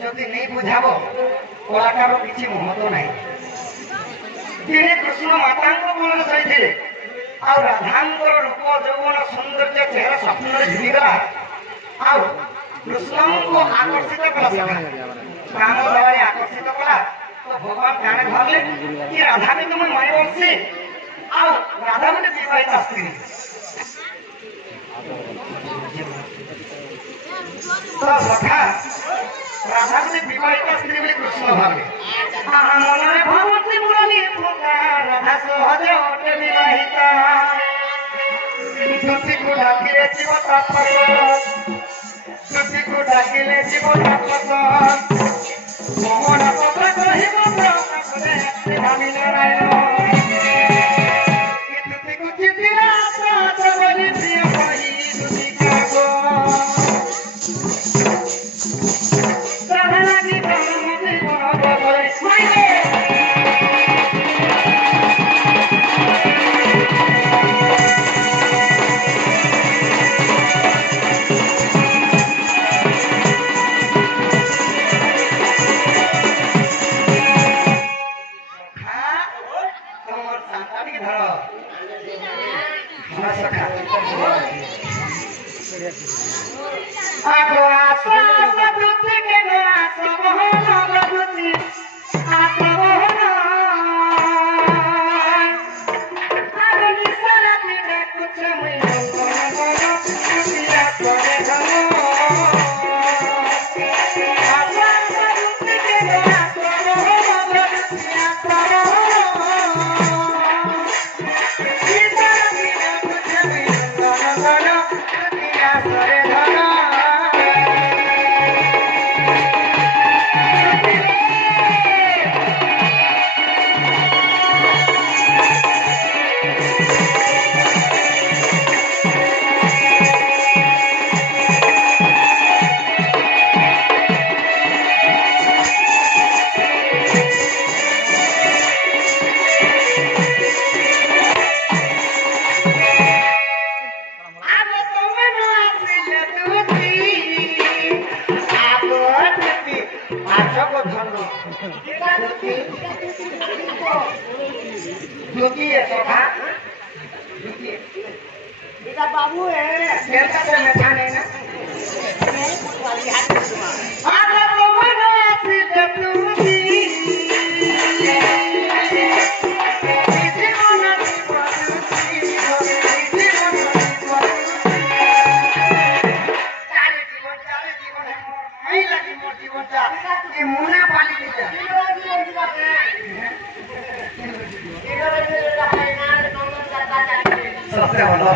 যদি নেই বুঝাব কলাকার কিছু মহত্ব নাই দিনে কৃষ্ণ মাতাঙ্গ বর্ণ সহিতে ଆଉ ରାଧାଙ୍କର ରୂପ ଯୌବନ ସୌନ୍ଦର୍ଯ୍ୟ ଚେହେରା ସ୍ୱପ୍ନରେ ଝୁଲିଗଲା ଆଉ କୃଷ୍ଣଙ୍କୁ ଆକର୍ଷିତ କଲା ପ୍ରାଣ ଦେବାରେ ଆକର୍ଷିତ କଲା ତ ଭଗବାନ ଜାଣେ ଭାବିଲେ କି ରାଧା ବି ତୁମେ ମନେ ବସିଛି ଆଉ ରାଧା ଗୋଟେ ବିବାହିତ ସ୍ତ୍ରୀ ତ ସଖା ରାଧା ଗୋଟେ ବିବାହିତ ସ୍ତ୍ରୀ ବୋଲି କୃଷ୍ଣ ଭାବେ ମନରେ ଭାବନ୍ତି ମୁରଲି ଫୁଙ୍କା ରାଧା ସହଜ ଅଟେ ବିବାହିତା ଦୁତିକୁ ଡାକିଲେ ଯିବ ତାପସ ଦୁତିକୁ ଡାକିଲେ ଯିବ ତାପସ ମୋହନ କଥା କହିବ ସ୍ୱାମୀ ନାରାୟଣ ଦୁତିକୁ ଚିଠିରେ ଆସ ବୋଲି ପ୍ରିୟ କହି ଦୁତିକାକୁ बाबू है मुना पाली सबसे भलो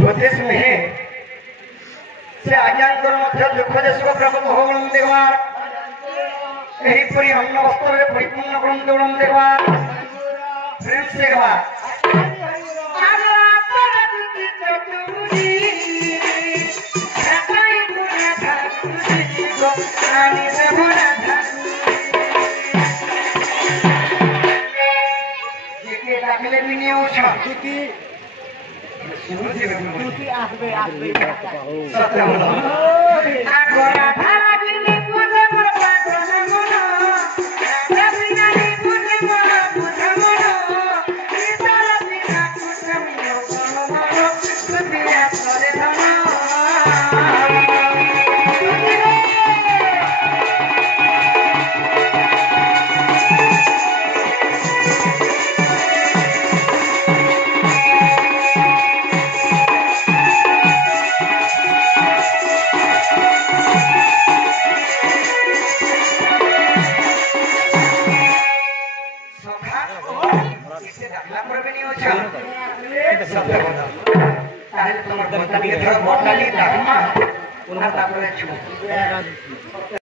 भूतेश में से आज्ञांकर मध्य दुख देश प्रभु भगवान देवार यही परि अन्न वस्त्र में परिपूर्ण ग्रंथगण देवार प्रेम से देवार ডাকলে বি নিয়ে উঠা সত্য বলো আগরা ধারা বিনি বুঝে মোর পাগল মন রাধা বিনা নি বুঝে মোর বুঝে মন ইতারা বিনা বুঝে মিও কোন মন সুপিয়া করে ধন তাহলে তোমার বর্তালিকে বর্তালি ডাকমা ওনার তারপরে